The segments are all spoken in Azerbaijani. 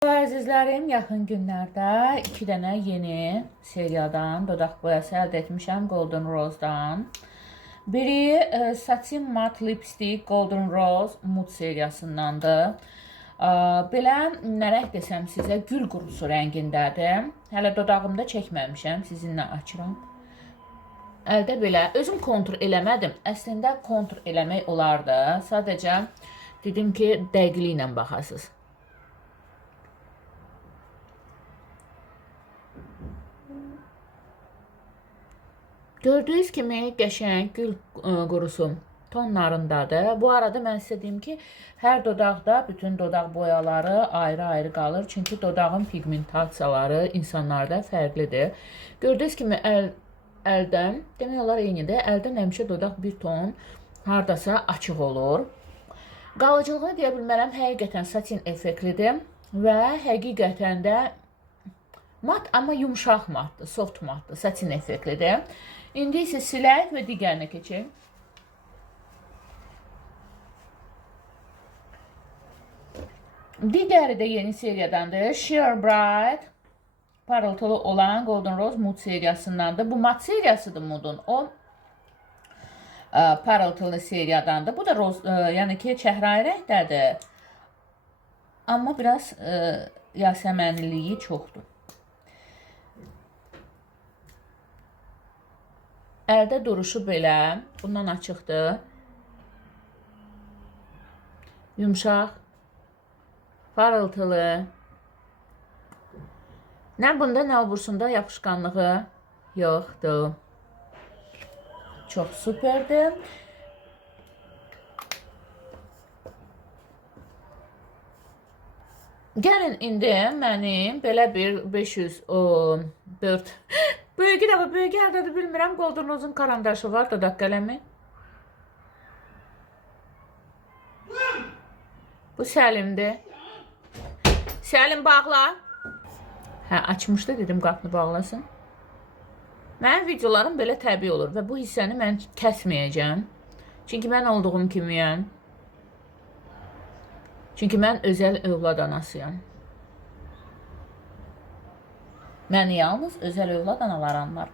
Əzizlərim, yaxın günlərdə 2 dənə yeni seriyadan dodaq boyası əldə etmişəm Golden Rose'dan. Biri Satin Matte Lipstick Golden Rose Mood seriyasındandır. Belə nə rəng desəm sizə, gül qurusu rəngindədir. Hələ dodağımda çəkməmişəm, sizinlə açıram. Əldə belə, özüm kontur eləmədim. Əslində kontur eləmək olardı. Sadəcə dedim ki, dəqiqliklə baxasınız. Gördüyünüz kimi qəşəng gül qurusu tonlarındadır. Bu arada mən sizə deyim ki, hər dodaqda bütün dodaq boyaları ayrı-ayrı qalır. Çünki dodağın pigmentasiyaları insanlarda fərqlidir. Gördüyünüz kimi əldən, demək olar eynidir. Əldən həmişə dodaq bir ton hardasa açıq olur. Qalıcılığını deyə bilmərəm, həqiqətən satin effektlidir və həqiqətən də mat, amma yumşaq matdır, soft matdır, satin effektlidir. İndi isə silək və digərinə keçək. Digəri də yeni seriyadandır. Sheer Bright parıltılı olan Golden Rose Mood seriyasındandır. Bu mat seriyasıdır Mood'un. O parıltılı seriyadandır. Bu da yəni ki, çəhrayı rəngdədir. Amma biraz yasəmənliliyi çoxdur. Əldə duruşu belə, bundan açıqdır. Yumşaq, parıltılı. Nə bunda, nə obursunda yapışqanlığı yoxdur. Çox süperdir. Gəlin indi mənim belə bir 504 böyük də böyük yerdədir, bilmirəm. Golden Rose'un karandaşı var, dodaq qələmi. Bu Səlimdir. Səlim bağla. Hə, açmışdı, dedim qapını bağlasın. Mənim videolarım belə təbii olur və bu hissəni mən kəsməyəcəm. Çünki mən olduğum kimiyəm. Çünki mən özəl övlad anasıyam. Məni yalnız özəl övlad analar anlar.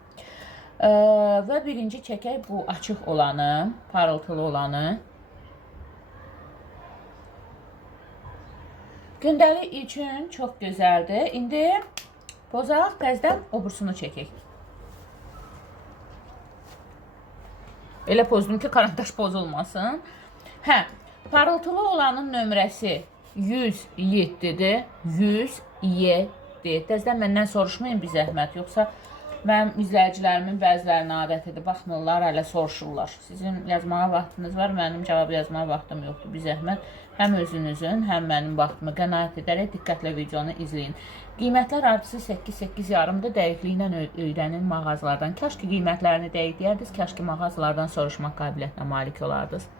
Və birinci çəkək bu açıq olanı, parıltılı olanı. Gündəlik üçün çox gözəldir. İndi pozaq, təzdən obursunu çəkək. Elə pozdum ki, karandaş pozulmasın. Hə, parıltılı olanın nömrəsi 107-dir. 107. Təzdən məndən soruşmayın bir zəhmət. Yoxsa mənim izləyicilərimin bəzilərinin adətidir. Baxmırlar, hələ soruşurlar. Sizin yazmağa vaxtınız var, mənim cavab yazmağa vaxtım yoxdur. Bir zəhmət həm özünüzün, həm mənim vaxtımı qənaət edərək diqqətlə videonu izləyin. Qiymətlər artısı 8-8 yarımdır. Dəqiqliklə öyrənin mağazalardan. Kaş ki, qiymətlərini dəqiq deyərdiniz, kaş ki, mağazalardan soruşmaq qabiliyyətinə malik olardınız.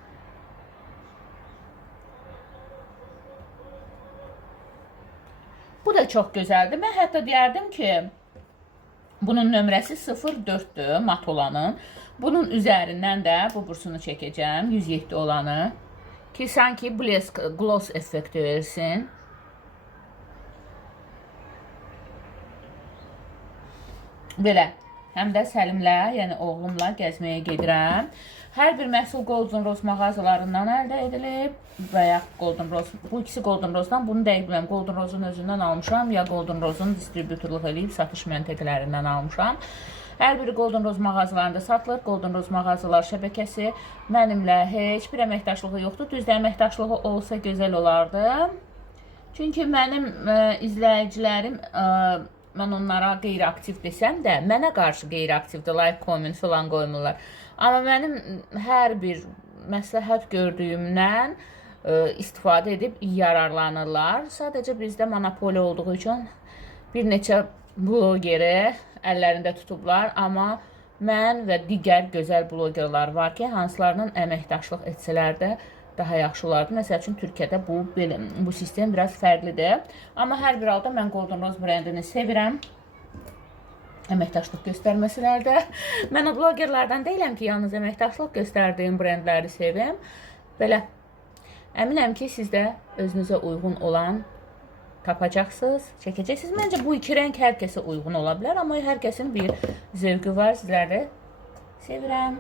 Bu da çox gözəldir. Mən hətta deyərdim ki, bunun nömrəsi 04-dür, mat olanın. Bunun üzərindən də bu bursunu çəkəcəm, 107 olanı. Ki, sanki gloss effekti versin. Belə, həm də Səlimlə, yəni oğlumla gəzməyə gedirəm. Hər bir məhsul Golden Rose mağazalarından əldə edilib və ya Golden Rose, bu ikisi Golden Rose'dan, bunu dəqiq biləm, Golden Rose'un özündən almışam, ya Golden Rose'un distributorluq eləyib satış məntəqələrindən almışam. Hər biri Golden Rose mağazalarında satılır. Golden Rose mağazalar şəbəkəsi mənimlə heç bir əməkdaşlığı yoxdur. Düzdür, əməkdaşlığı olsa gözəl olardı. Çünki mənim izləyicilərim, mən onlara qeyri-aktiv desəm də, mənə qarşı qeyri-aktivdir, like, comment filan qoymurlar. Amma mənim hər bir məsləhət gördüyümdən istifadə edib yararlanırlar. Sadəcə bizdə monopoli olduğu üçün bir neçə blogeri əllərində tutublar. Amma mən və digər gözəl blogerlar var ki, hansılarının əməkdaşlıq etsələr də daha yaxşı olardı. Məsəl üçün, Türkiyədə bu sistem biraz fərqlidir. Amma hər bir halda mən Golden Rose brendini sevirəm. Əməkdaşlıq göstərməsələr də. Mən o blogerlərdən deyiləm ki, yalnız əməkdaşlıq göstərdiyim brendləri sevim. Belə, əminəm ki, siz də özünüzə uyğun olan tapacaqsınız, çəkəcəksiniz. Məncə bu iki rəng hər kəsə uyğun ola bilər, amma hər kəsin bir zövqü var. Sizləri də sevirəm.